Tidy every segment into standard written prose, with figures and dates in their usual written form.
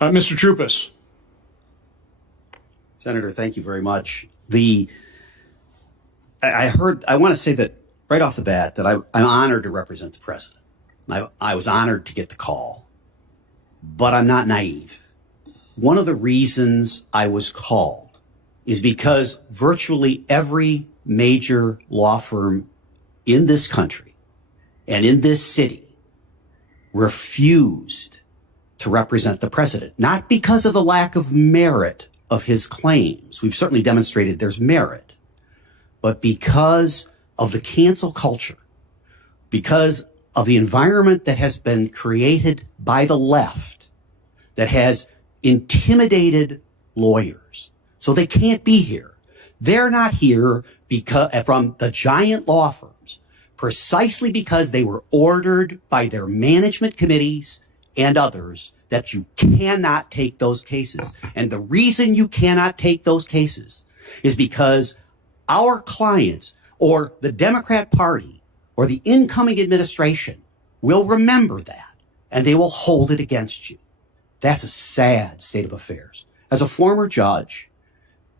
Mr. Troupis. Senator, thank you very much. I want to say that right off the bat that I'm honored to represent the president. I was honored to get the call, but I'm not naive. One of the reasons I was called is because virtually every major law firm in this country and in this city refused to represent the president, not because of the lack of merit of his claims. We've certainly demonstrated there's merit, but because of the cancel culture, because of the environment that has been created by the left that has intimidated lawyers. So they can't be here. They're not here because from the giant law firms, precisely because they were ordered by their management committees and others that you cannot take those cases. And the reason you cannot take those cases is because our clients or the Democrat Party or the incoming administration will remember that and they will hold it against you. That's a sad state of affairs. As a former judge,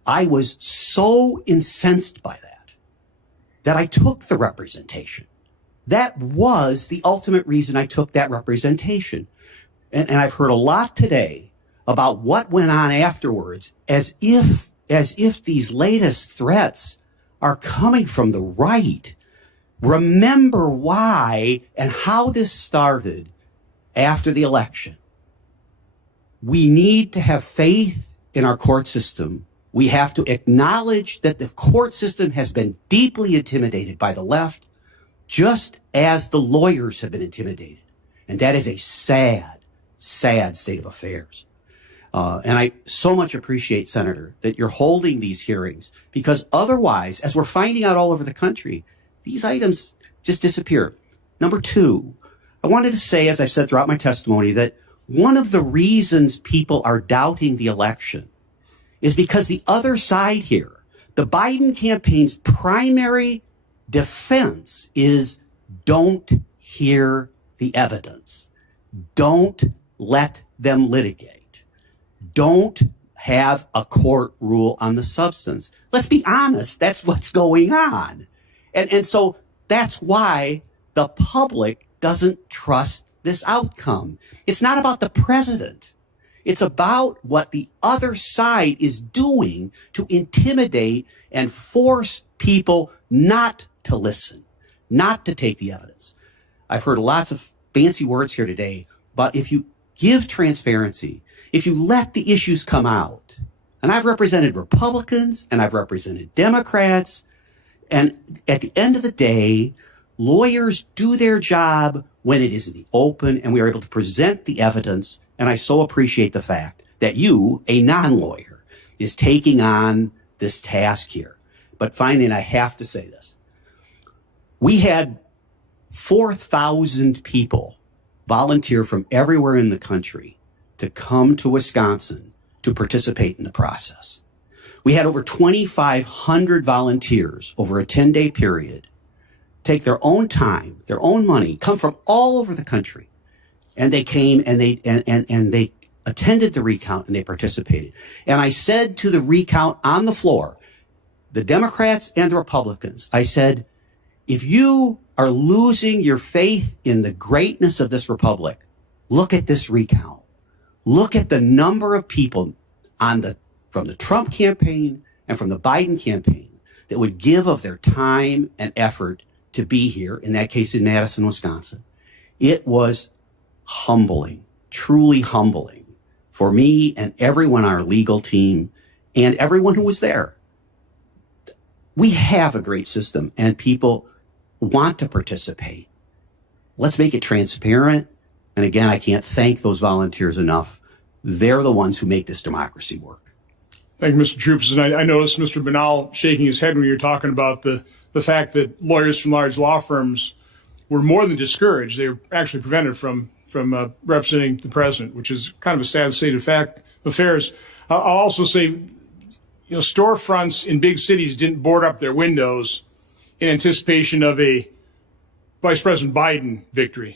I was so incensed by that I took the representation. That was the ultimate reason I took that representation. And I've heard a lot today about what went on afterwards, as if these latest threats are coming from the right. Remember why and how this started after the election. We need to have faith in our court system. We have to acknowledge that the court system has been deeply intimidated by the left, just as the lawyers have been intimidated. And that is a sad, sad state of affairs. And I so much appreciate, Senator, that you're holding these hearings, because otherwise, as we're finding out all over the country, these items just disappear. Number two, I wanted to say, as I've said throughout my testimony, that one of the reasons people are doubting the election is because the other side here, the Biden campaign's primary defense is don't hear the evidence. Don't let them litigate. Don't have a court rule on the substance. Let's be honest, that's what's going on. And so that's why the public doesn't trust this outcome. It's not about the president. It's about what the other side is doing to intimidate and force people not to listen, not to take the evidence. I've heard lots of fancy words here today, but if you give transparency, if you let the issues come out, and I've represented Republicans and I've represented Democrats, and at the end of the day, lawyers do their job when it is in the open and we are able to present the evidence. And I so appreciate the fact that you, a non-lawyer, is taking on this task here. But finally, and I have to say this, we had 4,000 people volunteer from everywhere in the country to come to Wisconsin to participate in the process. We had over 2,500 volunteers over a 10-day period take their own time, their own money, come from all over the country. And they came and they attended the recount and they participated. And I said to the recount on the floor, the Democrats and the Republicans, I said, if you are losing your faith in the greatness of this republic, look at this recount. Look at the number of people from the Trump campaign and from the Biden campaign that would give of their time and effort to be here, in that case in Madison, Wisconsin. It was humbling, truly humbling for me and everyone on our legal team and everyone who was there. We have a great system and people want to participate. Let's make it transparent. And again, I can't thank those volunteers enough. They're the ones who make this democracy work. Thank you, Mr. Troupis. And I noticed Mr. Banal shaking his head when you were talking about the fact that lawyers from large law firms were more than discouraged. They were actually prevented from representing the president, which is kind of a sad state of affairs. I'll also say, storefronts in big cities didn't board up their windows in anticipation of a Vice President Biden victory.